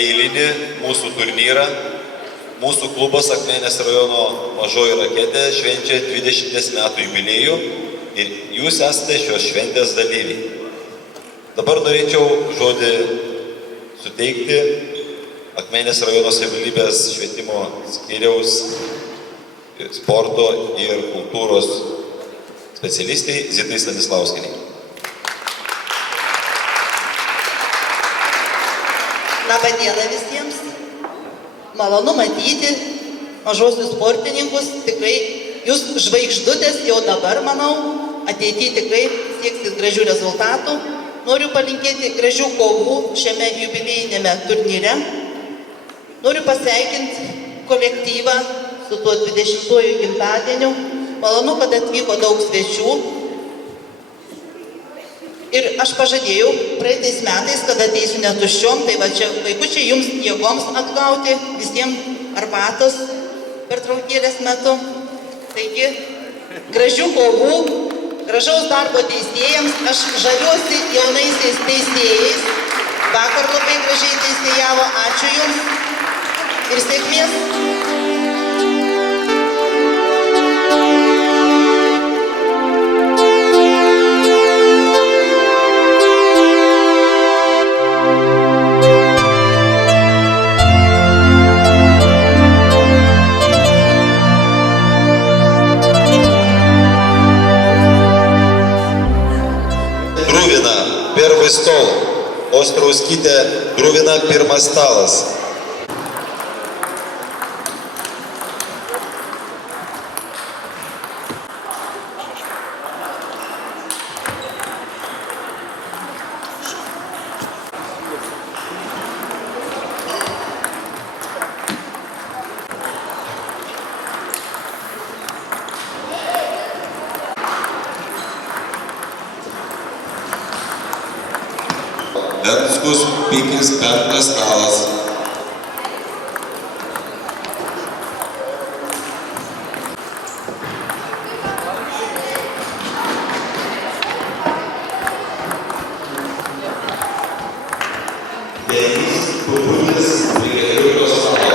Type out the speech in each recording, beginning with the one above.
neeilinį mūsų turnyrą. Mūsų klubas Akmenės rajono Mažoji Raketė švenčia 20 metų jubiliejų ir jūs esate šios šventės dalyviai. Dabar norėčiau žodį suteikti Akmenės rajono savivaldybės švietimo skyriaus sporto ir kultūros specialistai Zitai Stanislauskienei. Labą dieną visiems. Malonu matyti mažosius sportininkus. Tikrai jūs žvaigždutės jau dabar, manau, ateityje tikrai sieksit gražių rezultatų. Noriu palinkėti gražių kovų šiame jubiliejinėme turnyre. Noriu pasveikinti kolektyvą su tuo 20-uoju gimtadieniu. Malonu, kad atvyko daug svečių. Ir aš pažadėjau praeitais metais, kad ateisiu netuščiom, tai va čia vaikučiai jums jėgoms atgauti, visiems arbatos pertraukėlės metu. Taigi, gražių kovų, gražaus darbo teisėjams. Aš žaviuosi jaunaisiais teisėjais. Vakar labai gražiai teisėjavo. Ačiū jums ir sėkmės. Первый стол. Остроуските Друвина, pirmas stalas. Venckus Pikis, penktas stalas. Denis Puputis prie ketvirto stalo.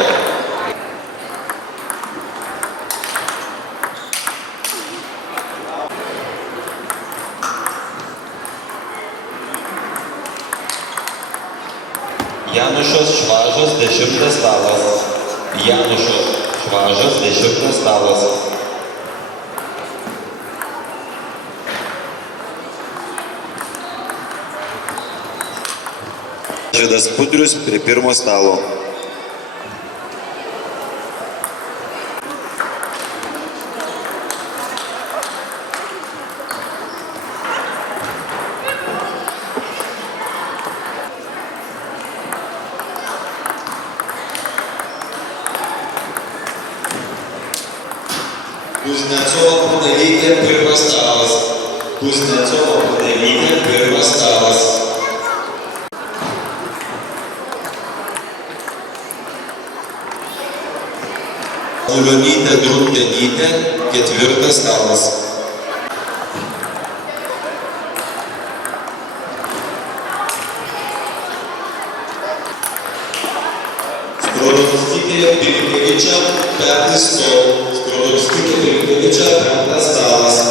Janušas Švažas, 10 stalas. Janušas Švažas, 10 stalas. Žydas Pudrius prie pirmo stalo. Kuznecova Pudelytė, pirmas stalas. Kuznecova Pudelytė, pirmas stalas. Ulionytė Druntenytė, ketvirtas stalas. Skrodovskytė Pilinkevičia, penktas stol. Skrodovskytė Pilinkevičia, penktas stalas.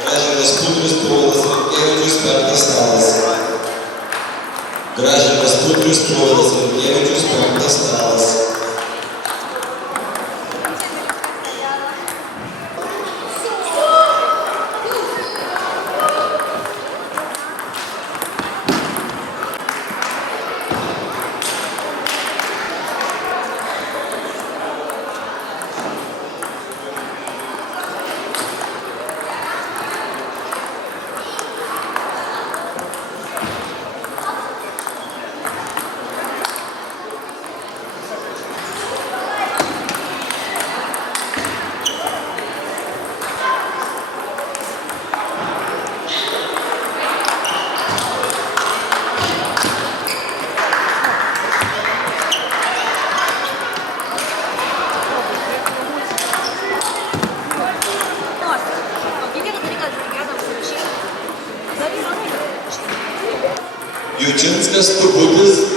Gražinas Pudrius, Povilas Vaitkevičius, penktas stalas. Gražinas Pudrius, Povilas Vaitkevičius, penktas stalas.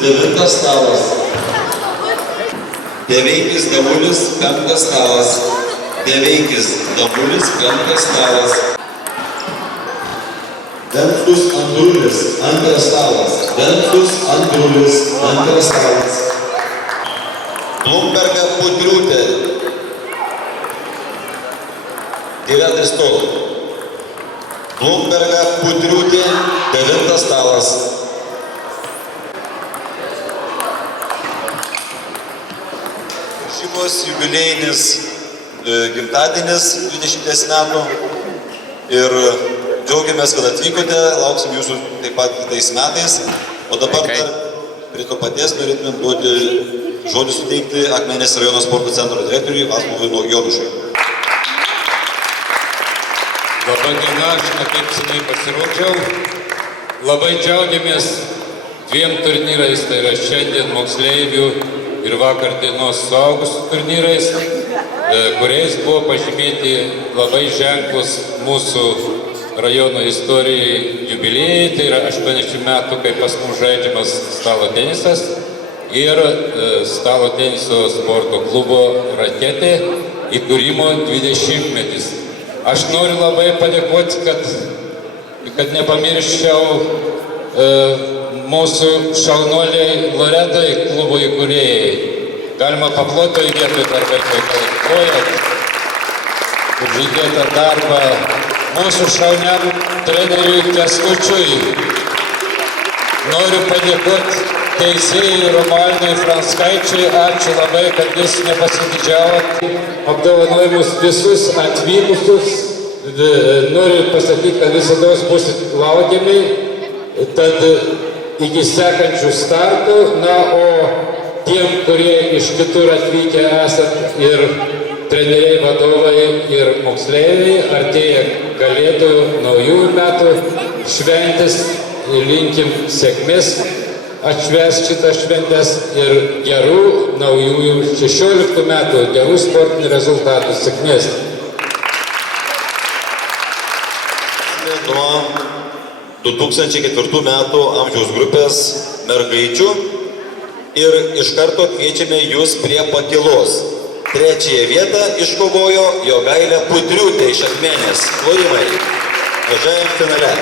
9 stalas. Deveikis Davulis 5 stalas. Deveikis Davulis 5 stalas. Venckus Andrulis 2 stalas. Venckus Andrulis 2 stalas. Blumberga Pudriūtė 9 stol. Blumberga Pudriūtė 9 stalas. Šeimos jubiliejinis gimtadienis 20 metų ir džiaugiamės, kad atvykote, lauksim jūsų taip pat kitais metais. O dabar dar prie to paties norėtumėm duoti žodį suteikti Akmenės rajono sporto centro direktoriui Vaclovui Jonušui. Labą dieną, aš ne taip senai pasirodžiau. Labai džiaugiamės 2 turnyrais, tai yra šiandien moksleivių ir vakar dienos suaugusių turnyrais, kuriais buvo pažymėti labai ženklus mūsų rajono istorijai jubiliejai, tai yra 80 metų, kai pas mus žaidžiamas stalo tenisas ir stalo teniso sporto klubo Raketė įkūrimo 20-metis. Aš noriu labai padėkoti, kad nepamirščiau mūsų šaunuoliai Loretai klubo įkūrėjai. Galima paploti į vietoj dar vaikai kalbojat, už įdėtą darbą mūsų šauniam treneriui Kęstučiui. Noriu padėkoti teisėjai Romualdui Franskaičiui. Ačiū labai, kad jūs nepasididžiavot. Apdovanojimus visus atvykusius. Noriu pasakyti, kad visada būsit laukiami. Tad iki sekančių startų, na, o tiem, kurie iš kitur atvykę esat ir treneriai, vadovai ir moksleiviai, artėja Kalėdų naujųjų metų šventės, linkim sėkmės atšvęsti šitas šventės ir gerų naujųjų 16 metų, gerų sportinių rezultatų, sėkmės. Nuo 2004 metų amžiaus grupės mergaičių ir iš karto kviečiame jūs prie pakylos. 3 vietą iškovojo Jogailė Pudriūtė iš Akmenės. Plojimai. Važiavim finale.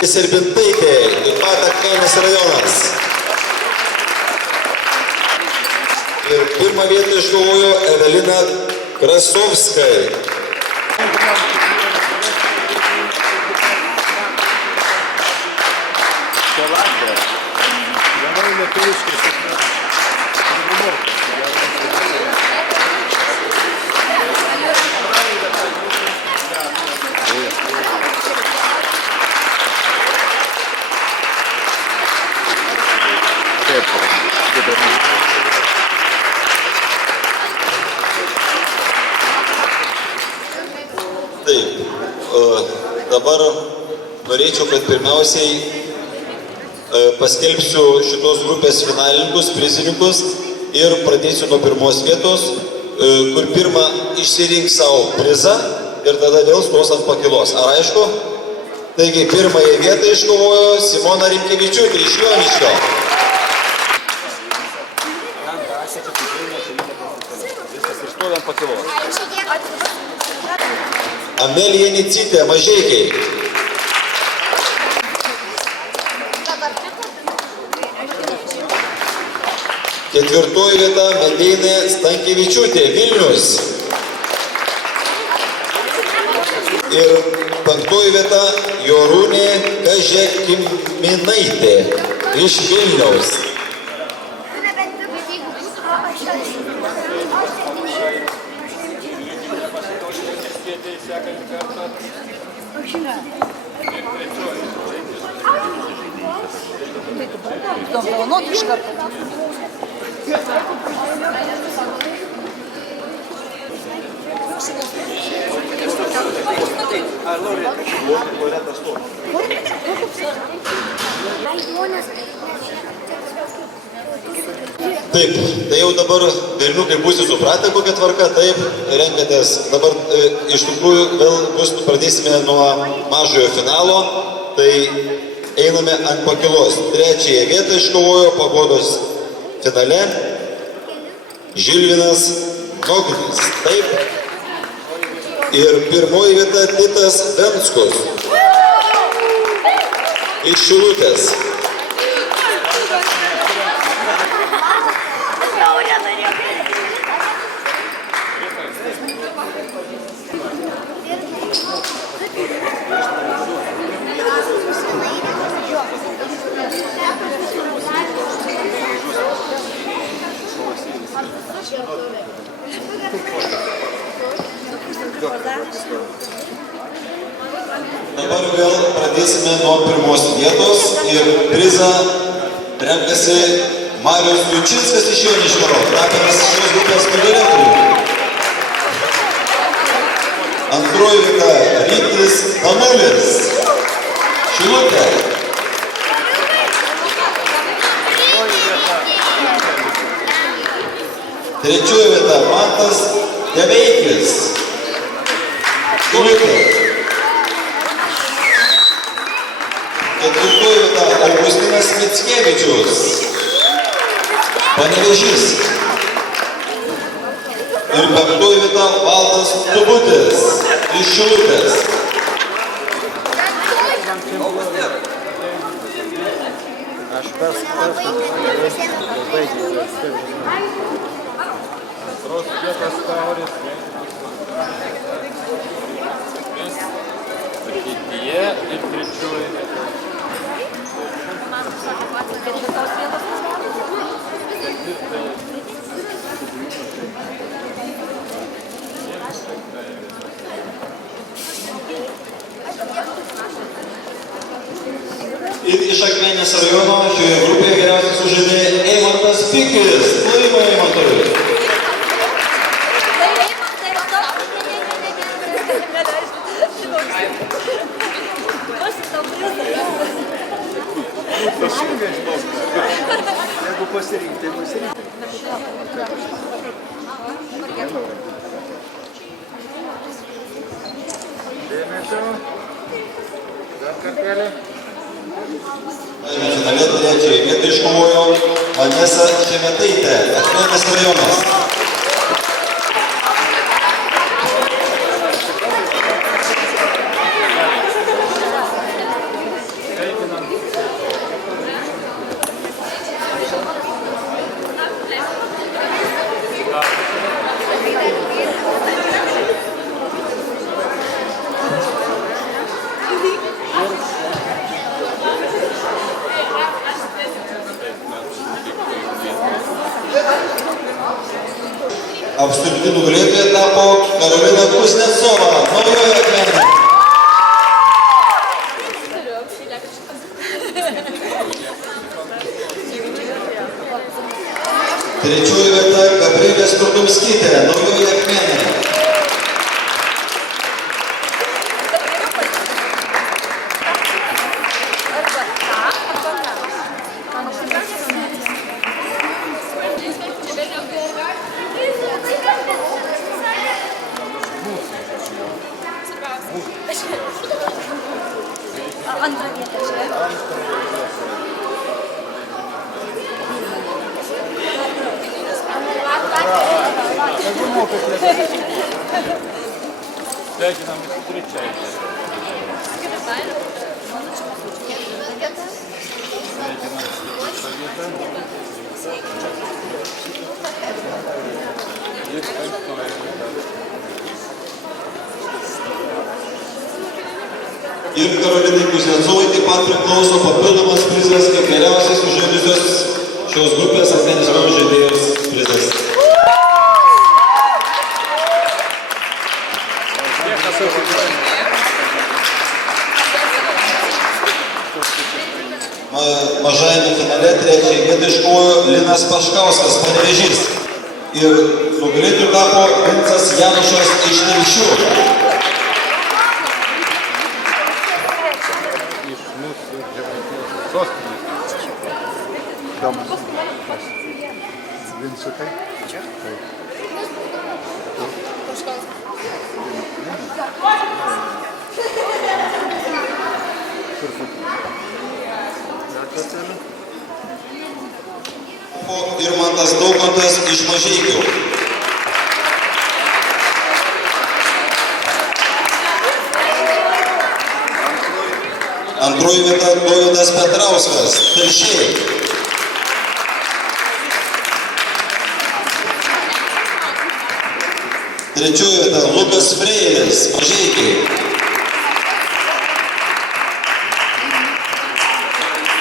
Sirbintaitė, taip pat Akmenės rajonas. Ir 1 vietą iškovojo Evelina Krasovskai. Taip, dabar norėčiau, kad pirmiausiai paskelbsiu šitos grupės finalininkus, prizininkus ir pradėsiu nuo 1 vietos, kur pirmą išsirinks savo prizą ir tada vėl stos ant pakylos. Ar aišku? Taigi, 1 vietą iškovojo Simona Rimkevičiūtė iš Joniškio. Amelija Nicytė, Mažeikiai. 4 vieta Medeinė Stankevičiūtė, Vilnius. Ir 5 vieta Jorūnė Kažekiminaitė iš Vilniaus. Taip, tai jau dabar berniukai būsi supratę, kokia tvarka, taip, renkatės. Dabar iš tikrųjų vėl pradėsime nuo mažojo finalo. Tai einame ant pakilos. Trečiąją vietą iškovojo Pagodos finale Žilvinas Nognis. Taip. Ir pirmoji vieta Titas Venskus iš Šilutės. Dabar vėl pradėsime nuo pirmos vietos ir prizą renkasi Marius Jučinskas iš Joniškio, tapęs šios grupės nugalėtojų. Antroji vieta Rytis Tanulis, Šilutė. Trečioji vieta Mantas Deveikis, Šilutė. Ketvirtoji vieta Augustinas Mickevičius, Panevėžys. Ir penktoji vieta Valdas Tubutis iš Šilutės. Antros vietos tauris ateityje ir trečioji vieta. Ir iš Akmenės rajono šioje grupėje geriausiai sužaidė Eimantas Pikis. Plovimo Eimantui. Jeigu pasirinkti, tai pasirinkti. Dėmesio. Dar kartelį. Finale trečiąją vietą iškovojo Vanesa Šemetaitė, Akmenės rajonas. Absoliuti nugalėtoja tapo Karolina Kuznecova, Naujoji Akmenė. Trečioji vieta Gabrielė Skurdomskytė, Naujoji Akmenė. Antra vieta čia. Sveikinam su trečiai. Ir Karolinai Kuznecovai taip pat priklauso papildomas prizas kaip geriausiai sužaidusios šios grupės Akmenės rajono žaidėjos prizas. Mažajame finale trečiąją vietą iškovojo Linas Paškauskas, Panevėžys. Ir nugalėtoju tapo Vincas Janušas iš Telšių. Domas. Vincukai. Čia? Taip. Kur tu? kartelę. Ir Mantas Daukantas iš Mažeikių. Antroji vieta Dovydas Petrauskas, Telšiai. Trečioji vieta Lukas Freiris, Mažeikiai.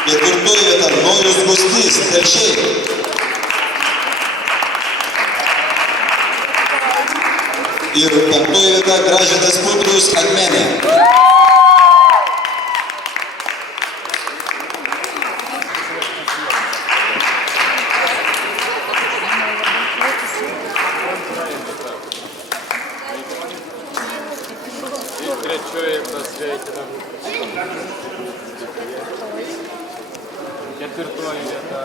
Ketvirtoji vieta Nojus Gustys, Telšiai. Ir penktoji vieta Gražvydas Budrius, Akmenė. Trečioji pasveikinam. Ketvirtoji vieta.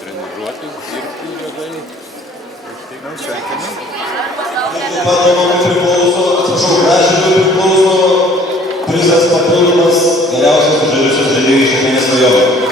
Treniruotis, dirbti juodai. Mūsų padovanų priklauso, atsiprašau, Gražvydui priklauso prizas papildomas geriausias žaidžiusios žaidėjų iš Akmenės rajono.